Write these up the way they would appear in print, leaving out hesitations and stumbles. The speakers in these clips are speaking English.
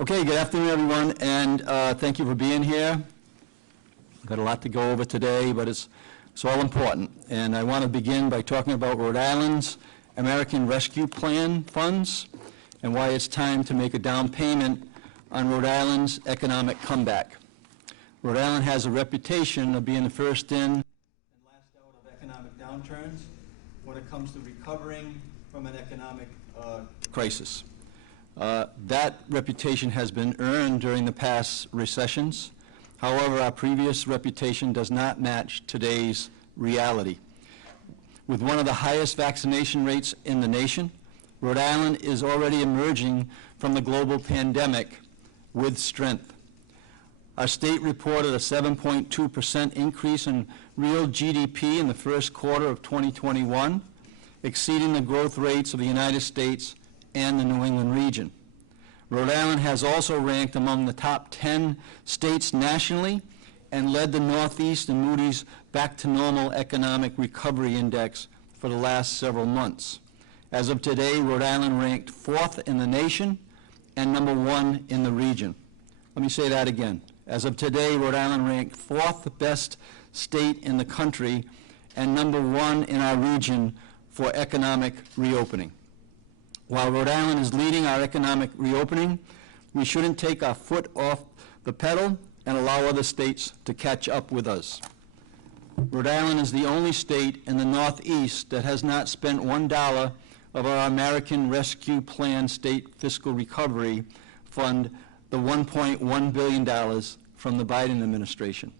Okay, good afternoon, everyone, and thank you for being here. I've got a lot to go over today, but it's all important. And I want to begin by talking about Rhode Island's American Rescue Plan funds and why it's time to make a down payment on Rhode Island's economic comeback. Rhode Island has a reputation of being the first in and last out of economic downturns when it comes to recovering from an economic crisis. That reputation has been earned during the past recessions. However, our previous reputation does not match today's reality. With one of the highest vaccination rates in the nation, Rhode Island is already emerging from the global pandemic with strength. Our state reported a 7.2% increase in real GDP in the first quarter of 2021, exceeding the growth rates of the United States and the New England region. Rhode Island has also ranked among the top 10 states nationally and led the Northeast and Moody's Back to Normal Economic Recovery Index for the last several months. As of today, Rhode Island ranked 4th in the nation and number 1 in the region. Let me say that again. As of today, Rhode Island ranked 4th best state in the country and number 1 in our region for economic reopening. While Rhode Island is leading our economic reopening, we shouldn't take our foot off the pedal and allow other states to catch up with us. Rhode Island is the only state in the Northeast that has not spent $1 of our American Rescue Plan State Fiscal Recovery Fund, the $1.1 billion from the Biden administration.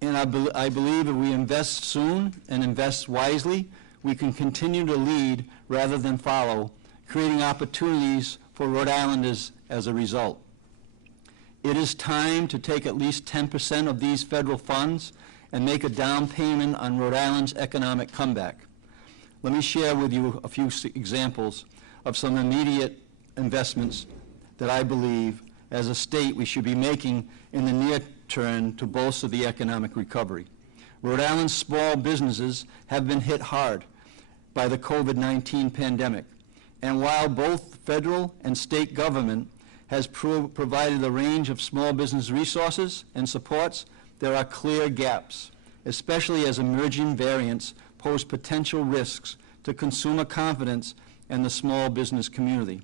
And I believe if we invest soon and invest wisely, we can continue to lead rather than follow, creating opportunities for Rhode Islanders as a result. It is time to take at least 10% of these federal funds and make a down payment on Rhode Island's economic comeback. Let me share with you a few examples of some immediate investments that I believe as a state we should be making in the near term to bolster the economic recovery. Rhode Island's small businesses have been hit hard by the COVID-19 pandemic. And while both federal and state government has provided a range of small business resources and supports, there are clear gaps, especially as emerging variants pose potential risks to consumer confidence and the small business community.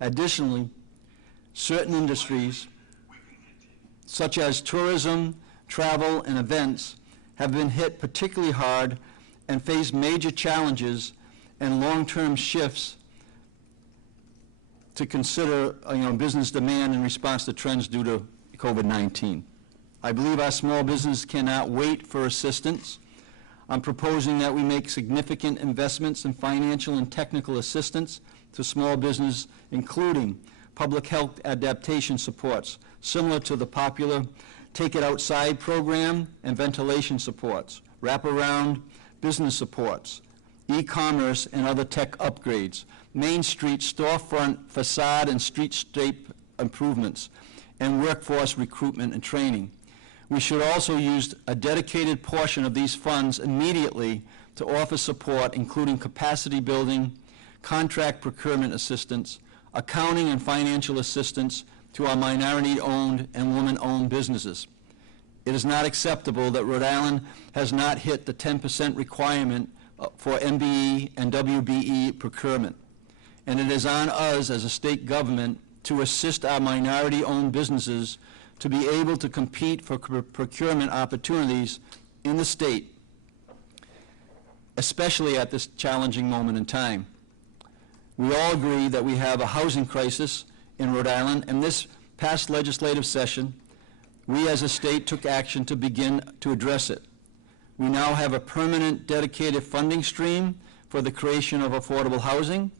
Additionally, certain industries, such as tourism, travel, and events, have been hit particularly hard and face major challenges and long-term shifts to consider business demand in response to trends due to COVID-19. I believe our small business cannot wait for assistance. I'm proposing that we make significant investments in financial and technical assistance to small business, including public health adaptation supports, similar to the popular Take It Outside program, and ventilation supports, wraparound business supports, e-commerce and other tech upgrades, Main Street storefront facade and streetscape improvements, and workforce recruitment and training. We should also use a dedicated portion of these funds immediately to offer support, including capacity building, contract procurement assistance, accounting and financial assistance to our minority-owned and women-owned businesses. It is not acceptable that Rhode Island has not hit the 10% requirement for MBE and WBE procurement. And it is on us as a state government to assist our minority-owned businesses to be able to compete for procurement opportunities in the state, especially at this challenging moment in time. We all agree that we have a housing crisis in Rhode Island, and this past legislative session, we as a state took action to begin to address it. We now have a permanent dedicated funding stream for the creation of affordable housing,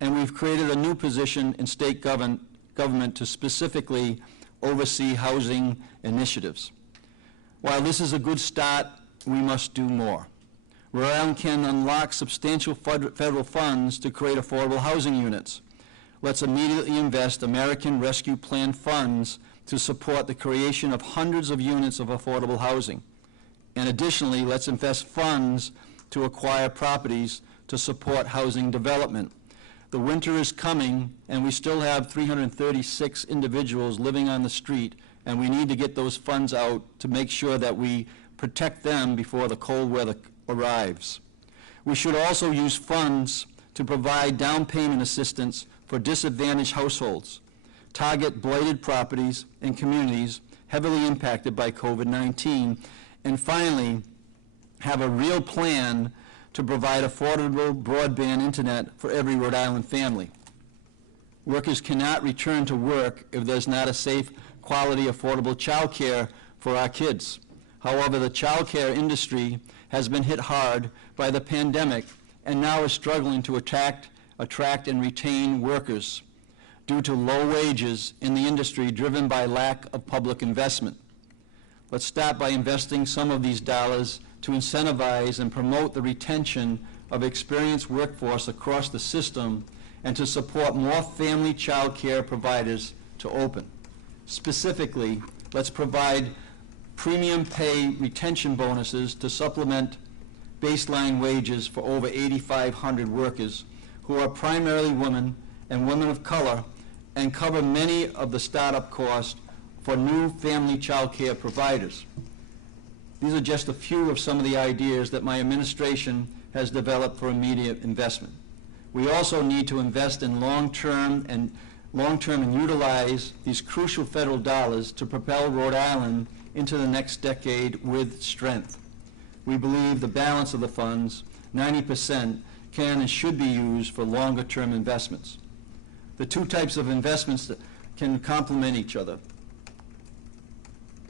and we've created a new position in state government to specifically oversee housing initiatives. While this is a good start, we must do more. Rhode Island can unlock substantial federal funds to create affordable housing units. Let's immediately invest American Rescue Plan funds to support the creation of hundreds of units of affordable housing. And additionally, let's invest funds to acquire properties to support housing development. The winter is coming, and we still have 336 individuals living on the street, and we need to get those funds out to make sure that we protect them before the cold weather arrives. We should also use funds to provide down payment assistance for disadvantaged households, target blighted properties and communities heavily impacted by COVID-19, and finally, have a real plan to provide affordable broadband internet for every Rhode Island family. Workers cannot return to work if there's not a safe, quality, affordable child care for our kids. However, the child care industry has been hit hard by the pandemic and now is struggling to attract and retain workers due to low wages in the industry driven by lack of public investment. Let's start by investing some of these dollars to incentivize and promote the retention of experienced workforce across the system and to support more family child care providers to open. Specifically, let's provide premium pay retention bonuses to supplement baseline wages for over 8,500 workers who are primarily women and women of color and cover many of the startup costs for new family child care providers. These are just a few of some of the ideas that my administration has developed for immediate investment. We also need to invest in long-term and utilize these crucial federal dollars to propel Rhode Island into the next decade with strength. We believe the balance of the funds, 90%, can and should be used for longer-term investments. The two types of investments that can complement each other.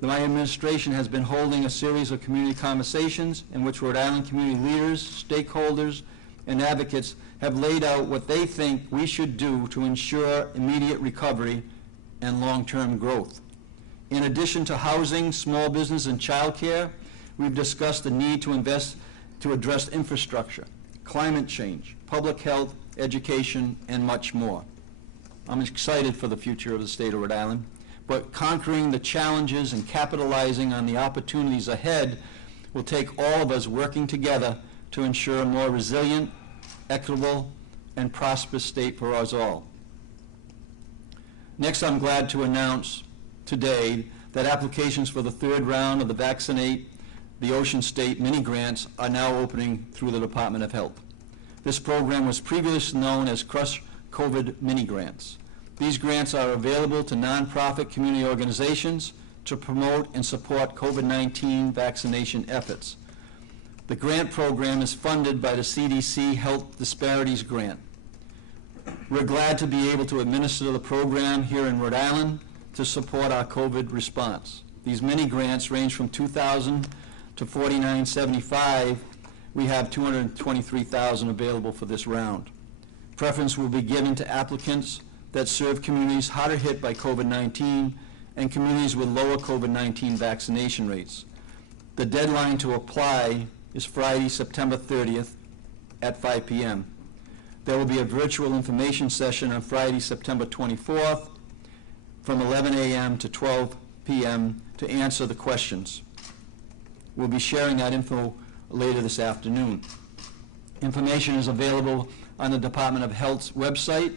My administration has been holding a series of community conversations in which Rhode Island community leaders, stakeholders, and advocates have laid out what they think we should do to ensure immediate recovery and long-term growth. In addition to housing, small business, and child care, we've discussed the need to invest to address infrastructure, climate change, public health, education, and much more. I'm excited for the future of the state of Rhode Island, but conquering the challenges and capitalizing on the opportunities ahead will take all of us working together to ensure a more resilient, equitable, and prosperous state for us all. Next, I'm glad to announce today that applications for the third round of the Vaccinate the Ocean State mini grants are now opening through the Department of Health. This program was previously known as Crush COVID mini grants. These grants are available to nonprofit community organizations to promote and support COVID-19 vaccination efforts. The grant program is funded by the CDC Health Disparities Grant. We're glad to be able to administer the program here in Rhode Island to support our COVID response. These mini grants range from $2,000 to $49.75. We have $223,000 available for this round. Preference will be given to applicants that serve communities harder hit by COVID-19 and communities with lower COVID-19 vaccination rates. The deadline to apply is Friday, September 30th at 5 p.m. There will be a virtual information session on Friday, September 24th from 11 a.m. to 12 p.m. to answer the questions. We'll be sharing that info later this afternoon. Information is available on the Department of Health's website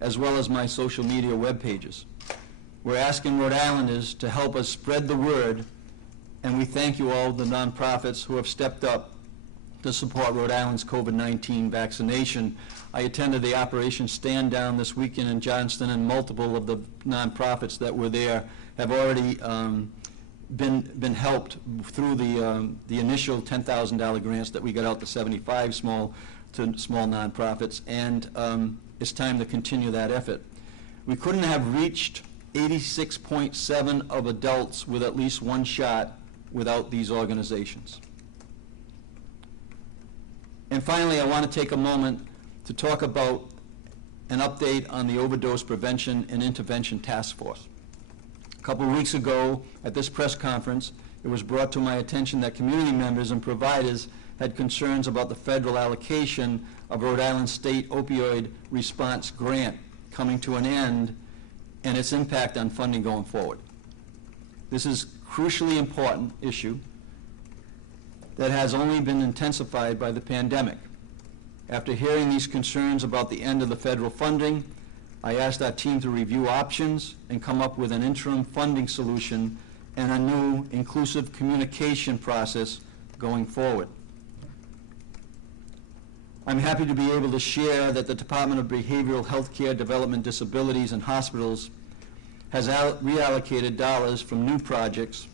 as well as my social media web pages. We're asking Rhode Islanders to help us spread the word, and we thank you all, the nonprofits who have stepped up to support Rhode Island's COVID-19 vaccination. I attended the Operation Stand Down this weekend in Johnston, and multiple of the nonprofits that were there have already been helped through the initial $10,000 grants that we got out to 75 small nonprofits, and it's time to continue that effort. We couldn't have reached 86.7% of adults with at least one shot without these organizations. And finally, I want to take a moment to talk about an update on the Overdose Prevention and Intervention Task Force. A couple of weeks ago at this press conference, it was brought to my attention that community members and providers had concerns about the federal allocation of Rhode Island State Opioid Response Grant coming to an end and its impact on funding going forward. This is a crucially important issue that has only been intensified by the pandemic. After hearing these concerns about the end of the federal funding, I asked our team to review options and come up with an interim funding solution and a new inclusive communication process going forward. I'm happy to be able to share that the Department of Behavioral Health Care, Development, Disabilities, and Hospitals has reallocated dollars from new projects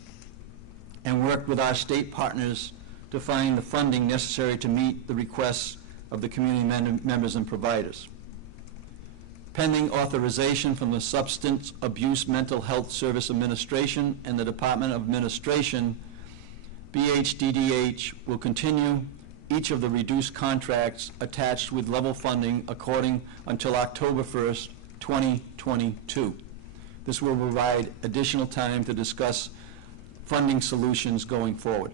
and worked with our state partners to find the funding necessary to meet the requests of the community members and providers. Pending authorization from the Substance Abuse Mental Health Service Administration and the Department of Administration, BHDDH will continue each of the reduced contracts attached with level funding until October 1st, 2022. This will provide additional time to discuss funding solutions going forward.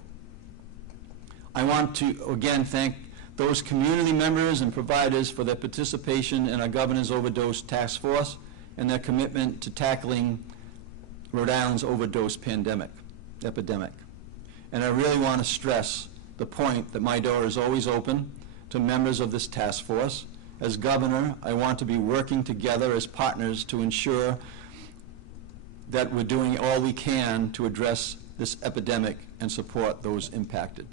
I want to again thank those community members and providers for their participation in our Governor's Overdose Task Force and their commitment to tackling Rhode Island's overdose epidemic. And I really want to stress the point that my door is always open to members of this task force. As Governor, I want to be working together as partners to ensure that we're doing all we can to address this epidemic and support those impacted.